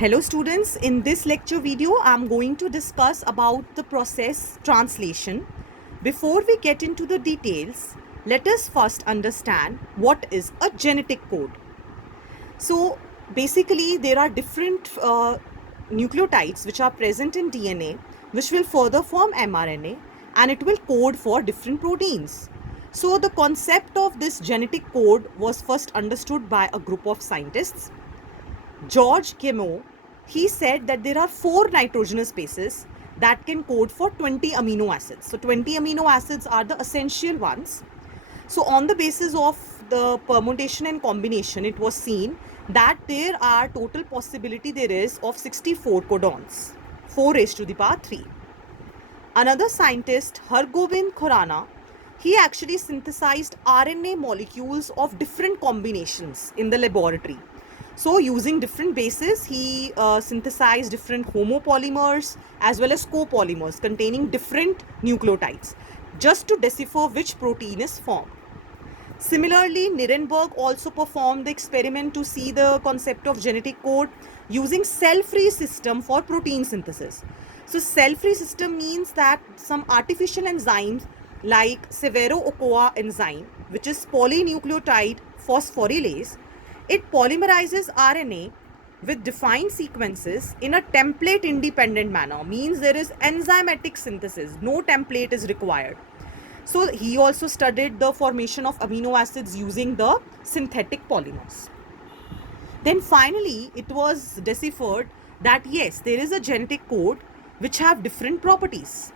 Hello students, in this lecture video I am going to discuss about the process translation. Before we get into the details, let us first understand what is a genetic code. So basically there are different nucleotides which are present in DNA which will further form mRNA and it will code for different proteins. So the concept of this genetic code was first understood by a group of scientists. George Gamow, he said that there are 4 nitrogenous bases that can code for 20 amino acids. So 20 amino acids are the essential ones. So on the basis of the permutation and combination, it was seen that there are total possibility there is of 64 codons, 4 raised to the power 3. Another scientist, Hargobind Khurana, he actually synthesized RNA molecules of different combinations in the laboratory. So using different bases, he synthesized different homopolymers as well as copolymers containing different nucleotides just to decipher which protein is formed. Similarly, Nirenberg also performed the experiment to see the concept of genetic code using cell-free system for protein synthesis. So cell-free system means that some artificial enzymes like Severo-Ochoa enzyme, which is polynucleotide phosphorylase, it polymerizes RNA with defined sequences in a template independent manner, means there is enzymatic synthesis, no template is required. So he also studied the formation of amino acids using the synthetic polymers. Then finally it was deciphered that yes, there is a genetic code which have different properties.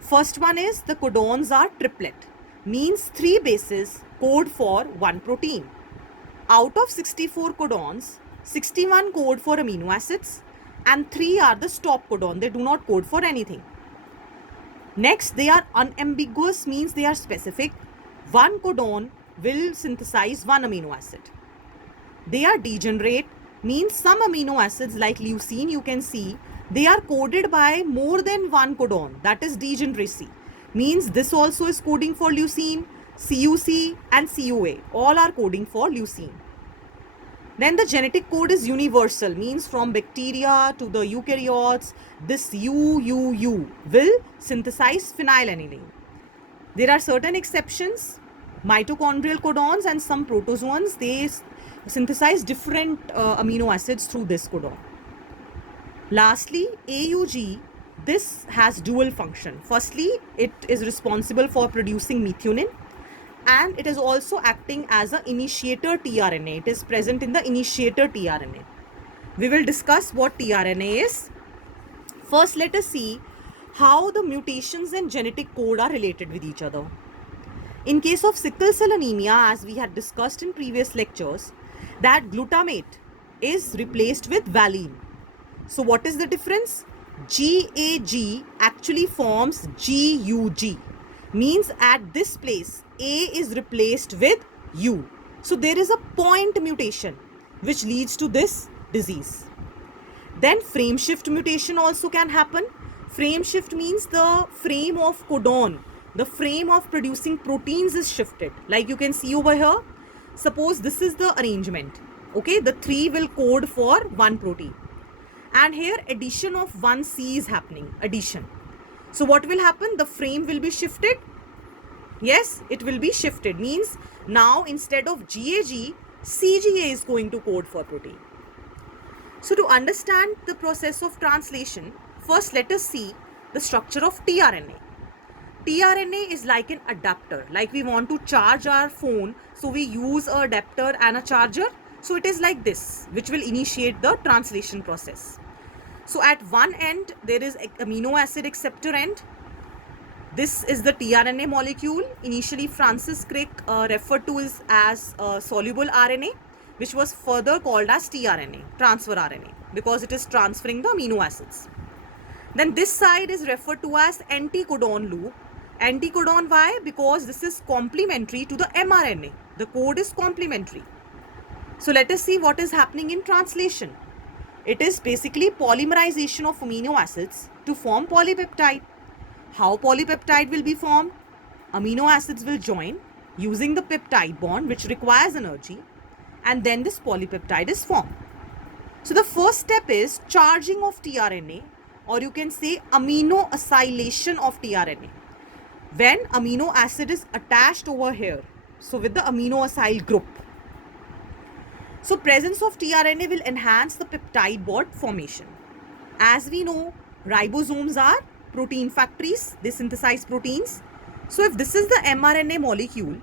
First one is the codons are triplet, means 3 bases code for one protein. Out of 64 codons, 61 code for amino acids and 3 are the stop codon. They do not code for anything. Next, they are unambiguous, means they are specific. One codon will synthesize one amino acid. They are degenerate, means some amino acids like leucine, you can see, they are coded by more than one codon. That is degeneracy. Means this also is coding for leucine, CUC and CUA. All are coding for leucine. Then the genetic code is universal, means from bacteria to the eukaryotes, this UUU will synthesize phenylalanine. There are certain exceptions, mitochondrial codons and some protozoans, they synthesize different amino acids through this codon. Lastly, AUG, this has dual function. Firstly, it is responsible for producing methionine and it is also acting as an initiator tRNA. It is present in the initiator tRNA. We will discuss what tRNA is. First, let us see how the mutations and genetic code are related with each other. In case of sickle cell anemia, as we had discussed in previous lectures, that glutamate is replaced with valine. So what is the difference? GAG actually forms GUG, means at this place A is replaced with U. So there is a point mutation which leads to this disease. Then frame shift mutation also can happen. Frame shift means the frame of codon, the frame of producing proteins is shifted. Like you can see over here, suppose this is the arrangement. Okay, the 3 will code for one protein. And here addition of one C is happening, addition. So what will happen? The frame will be shifted. Yes, it will be shifted, means now instead of GAG, CGA is going to code for protein. So to understand the process of translation, first let us see the structure of tRNA. tRNA is like an adapter, like we want to charge our phone, so we use a adapter and a charger. So it is like this, which will initiate the translation process. So at one end, there is amino acid acceptor end. This is the tRNA molecule. Initially, Francis Crick referred to it as soluble RNA, which was further called as tRNA, transfer RNA, because it is transferring the amino acids. Then this side is referred to as anticodon loop. Anticodon, why? Because this is complementary to the mRNA. The code is complementary. So let us see what is happening in translation. It is basically polymerization of amino acids to form polypeptide. How polypeptide will be formed? Amino acids will join using the peptide bond, which requires energy, and then this polypeptide is formed. So the first step is charging of tRNA, or you can say amino acylation of tRNA. When amino acid is attached over here, so with the amino acyl group, so presence of tRNA will enhance the peptide bond formation. As we know, ribosomes are protein factories, they synthesize proteins. So if this is the mRNA molecule,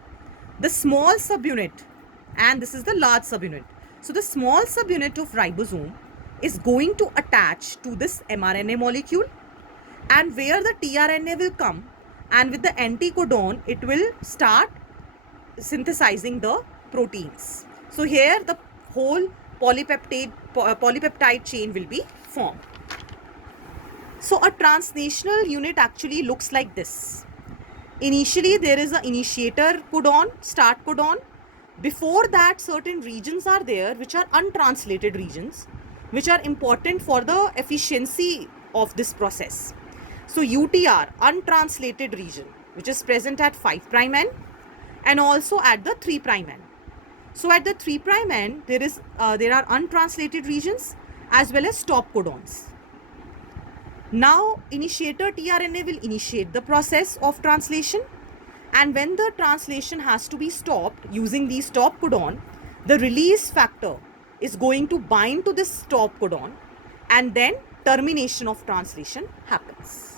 the small subunit, and this is the large subunit. So the small subunit of ribosome is going to attach to this mRNA molecule, and where the tRNA will come, and with the anticodon it will start synthesizing the proteins. So here the whole polypeptide chain will be formed. So a translational unit actually looks like this. Initially there is an initiator codon, start codon. Before that, certain regions are there which are untranslated regions, which are important for the efficiency of this process. So UTR, untranslated region, which is present at 5' end and also at the 3' end. So at the 3' end, there are untranslated regions as well as stop codons. Now initiator tRNA will initiate the process of translation, and when the translation has to be stopped using the stop codon, the release factor is going to bind to this stop codon, and then termination of translation happens.